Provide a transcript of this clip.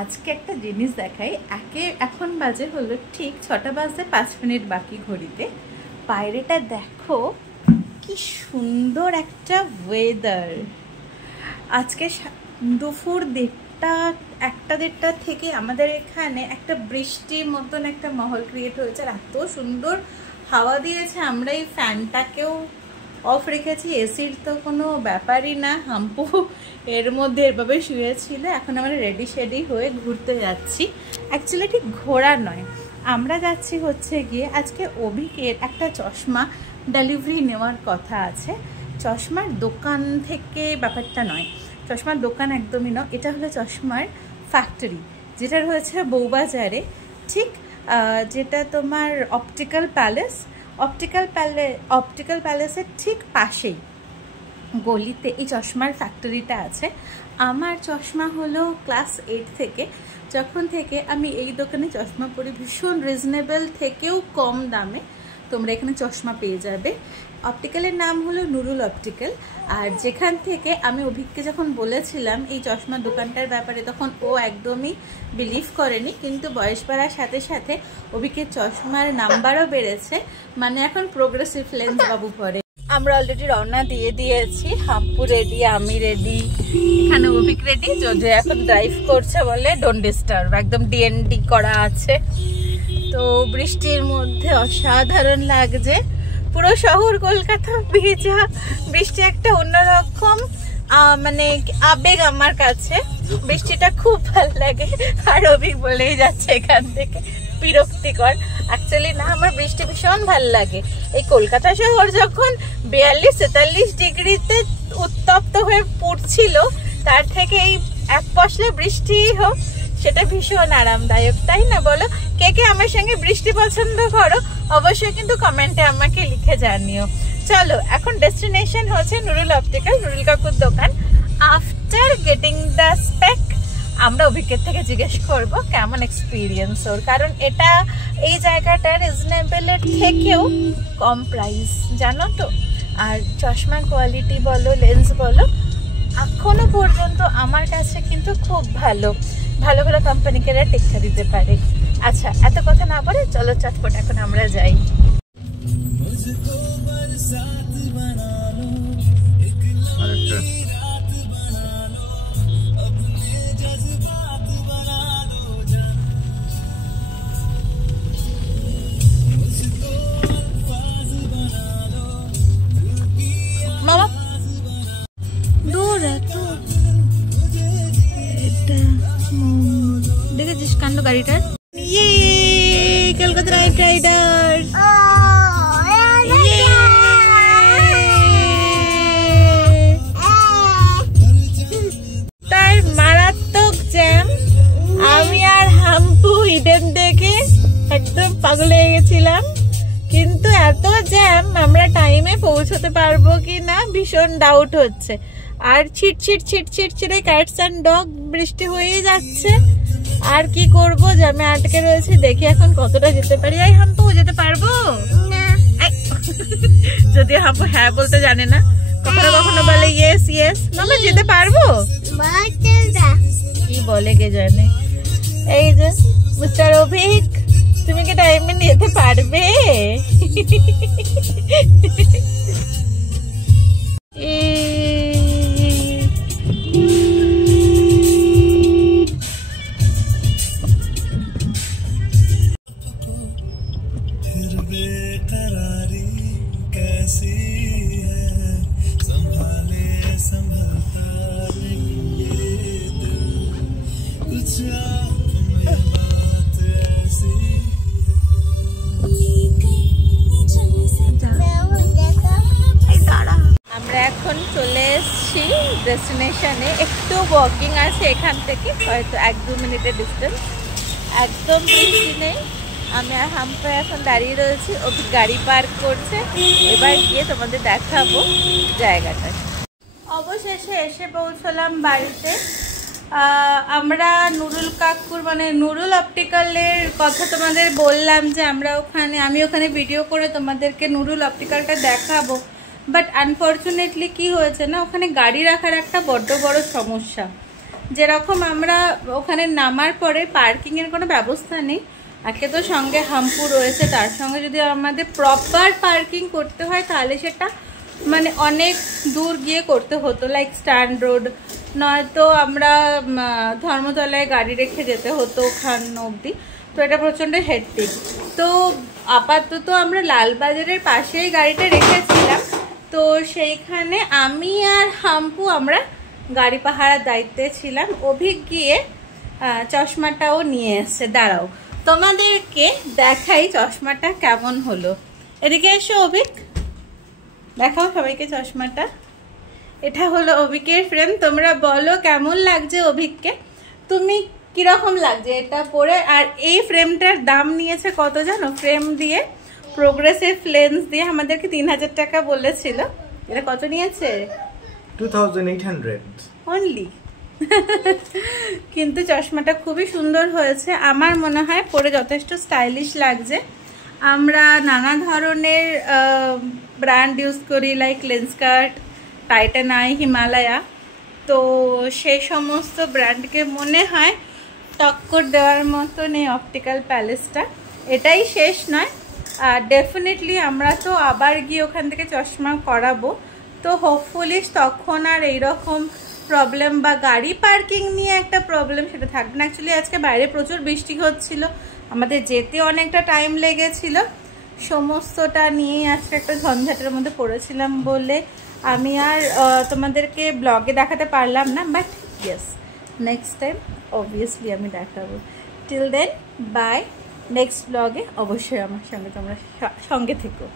আজকে একটা জিনিস দেখাই। এখন বাজে হলো ঠিক 6টা বাজতে 5 মিনিট বাকি ঘড়িতে। বাইরেটা দেখো কি সুন্দর একটা ওয়েদার। আজকে দুপুর 1টা থেকে আমাদের এখানে একটা বৃষ্টির মতন একটা মহল ক্রিয়েট হয়েছে, আর এত সুন্দর হাওয়া দিয়েছে। আমরা এই ফ্যানটাকেও অফ রেখেছি, এসির তো কোনো ব্যাপারই না। হাম্পু এর মধ্যে এভাবে শুয়েছিল। এখন আমরা রেডি হয়ে ঘুরতে যাচ্ছি। অ্যাকচুয়ালি ঠিক ঘোরা নয়, আমরা যাচ্ছি হচ্ছে গিয়ে আজকে অভিকের একটা চশমা ডেলিভারি নেওয়ার কথা আছে। চশমার দোকান থেকে ব্যাপারটা নয়, চশমার দোকান একদমই নয়, এটা হলো চশমার ফ্যাক্টরি, যেটা রয়েছে বউবাজারে, ঠিক যেটা তোমার অপটিক্যাল প্যালেসের ঠিক পাশেই গলিতে এই চশমার ফ্যাক্টরিটা আছে। আমার চশমা হলো ক্লাস 8 থেকে, যখন থেকে আমি এই দোকানে চশমা পরি, ভীষণ রিজনেবল থেকেও কম দামে তোমরা এখানে চশমা পেয়ে যাবে। অপটিক্যালের নাম হলো নুরুল অপটিক্যাল। আর যেখান থেকে আমি অভিককে যখন বলেছিলাম এই চশমার দোকানটার ব্যাপারে, তখন ও একদমই বিলিভ করেনি, কিন্তু বয়স বাড়ার সাথে সাথে অভিকের চশমার নাম্বারও বেড়েছে, মানে এখন প্রোগ্রেসিভ লেন্স বাবু পরে। আমরা অলরেডি রওনা দিয়ে দিয়েছি। হাম্পু রেডি, আমি রেডি, এখানে অভিক রেডি। যদি এখন ড্রাইভ করছে বলে ডোন্ট ডিস্টার্ব, একদম ডিএনডি করা আছে। তো বৃষ্টির মধ্যে অসাধারণ লাগছে, পুরো শহর কলকাতা ভেজা। বৃষ্টি একটা অন্যরকম মানে আবেগ আমার কাছে। বৃষ্টিটা খুব ভালো লাগে। আর অভিক বলেই যাচ্ছে এখান থেকে বিরক্তিকর। অ্যাকচুয়ালি না, আমার বৃষ্টি ভীষণ ভালো লাগে। এই কলকাতা শহর যখন 42-43 ডিগ্রিতে উত্তপ্ত হয়ে পড়ছিল, তার থেকে এই এক পশলা বৃষ্টি হোক, সেটা ভীষণ আরামদায়ক, তাই না বলো? কে কে আমার সঙ্গে বৃষ্টি পছন্দ করো অবশ্যই কিন্তু কমেন্টে আমাকে লিখে জানিও। চলো, এখন ডেস্টিনেশন হচ্ছে নুরুল অপটিক্যাল, নুরুল কাকুর দোকান। আফটার গেটিং দ্য স্পেক আমরা অভিজ্ঞের থেকে জিজ্ঞেস করব কেমন এক্সপিরিয়েন্স ওর, কারণ এটা এই জায়গাটা রিজনেবলের থেকেও কম প্রাইস, জানো তো। আর চশমার কোয়ালিটি বলো, লেন্স বলো, এখনো পর্যন্ত আমার কাছে কিন্তু খুব ভালো ভালো কোম্পানিকে টেক্কা দিতে পারে। আচ্ছা, এত কথা না বলে চলো চটপট এখন আমরা যাই। মামা দূর এত দেখেছিস কাণ্ড গাড়িটার? ইয়ে কলকাতা নাইট রাইডার। তার মারাত্মক জ্যাম। আমি আর হাম্পু ইডেন দেখে একদম পাগল হয়ে গেছিলাম, কিন্তু এত জ্যাম আমরা টাইমে পৌঁছতে পারবো কি না ভীষণ ডাউট হচ্ছে। আর ছিটছিট ক্যাটস অ্যান্ড ডগ বৃষ্টি হয়ে যাচ্ছে। আর কি করবো, জ্যামে আটকে রয়েছে। দেখি এখন কতটা যেতে পারি। এই হাম্পু যেতে পারবো না? যদিও হাম্পু হ্যাঁ বলতে জানে না, কখনো বলে ইয়েস ইয়েস। মামা যেতে পারবো? কি বলে কে জানে। এই যে মিস্টার অভিক, তুমি কি টাইমে যেতে পারবে? আমরা এখন চলে এসেছি ডেস্টিনেশনে। একটু ওয়াকিং আছে এখান থেকে, হয়তো 1-2 মিনিটের ডিস্টেন্স। একদম বৃষ্টি নেই। আমি আর হাম্পু এখন দাঁড়িয়ে রয়েছি, ওকে গাড়ি পার্ক করছে। এবার গিয়ে তোমাদের দেখাবো জায়গাটা। অবশেষে এসে পৌঁছলাম বাড়িতে। আমরা নুরুল কাকুর মানে নুরুল অপটিক্যালের কথা তোমাদের বললাম যে আমি ওখানে ভিডিও করে তোমাদেরকে নুরুল অপটিক্যালটা দেখাবো। বাট আনফর্চুনেটলি কি হয়েছে না, ওখানে গাড়ি রাখার একটা বড় সমস্যা। যেরকম আমরা ওখানে নামার পরে পার্কিংয়ের কোনো ব্যবস্থা নেই, একে তো সঙ্গে হাম্পু রয়েছে, তার সঙ্গে যদি আমাদের প্রপার পার্কিং করতে হয় তাহলে সেটা মানে অনেক দূর গিয়ে করতে হতো, লাইক স্ট্যান্ড রোড, নয়তো আমরা ধর্মতলায় গাড়ি রেখে যেতে হতো ওখান অবধি। তো এটা প্রচণ্ড হেডটিক। তো আপাতত আমরা লালবাজারের পাশেই গাড়িটা রেখেছিলাম, তো সেইখানে আমি আর হাম্পু আমরা গাড়ি পাহারার দায়িত্বে ছিলাম। অভিক গিয়ে চশমাটাও নিয়ে এসছে। দাঁড়াও তোমাদেরকে দেখাই চশমাটা কেমন হলো। এদিকে এসো অভিক, দেখাও সবাইকে চশমাটা। এটা হলো অভিকের ফ্রেম। তোমরা বলো কেমন লাগছে অভিককে, তুমি কিরকম লাগছে এটা পরে। আর এই ফ্রেমটার দাম নিয়েছে কত জানো? ফ্রেম দিয়ে প্রোগ্রেসিভ লেন্স দিয়ে আমাদেরকে 3000 টাকা বলেছিল। এটা কত নিয়েছে? 2800 অনলি। কিন্তু চশমাটা খুবই সুন্দর হয়েছে, আমার মনে হয় পরে যথেষ্ট স্টাইলিশ লাগছে। আমরা নানা ধরনের ব্র্যান্ড ইউজ করি, লাইক লেন্সকার্ট, টাইটানাই, হিমালয়া, তো সেই সমস্ত ব্র্যান্ডকে মনে হয় টক্কর দেওয়ার মতন এই অপটিক্যাল প্যালেসটা। এটাই শেষ নয়, ডেফিনেটলি আমরা তো আবার গিয়ে ওখান থেকে চশমা করাবো। তো হোপফুলি তখন আর এইরকম প্রবলেম বা গাড়ি পার্কিং নিয়ে একটা প্রবলেম সেটা থাকবে না। অ্যাকচুয়ালি আজকে বাইরে প্রচুর বৃষ্টি হচ্ছিল, আমাদের যেতে অনেকটা টাইম লেগেছিল, সমস্তটা নিয়েই আজকে একটা ঝঞ্ঝাটের মধ্যে পড়েছিলাম বলে আমি আর তোমাদেরকে ব্লগে দেখাতে পারলাম না। But yes, next time obviously আমি দেখাবো। টিল দেন বাই, নেক্সট ব্লগে অবশ্যই আমার সঙ্গে তোমরা সঙ্গে থেকো।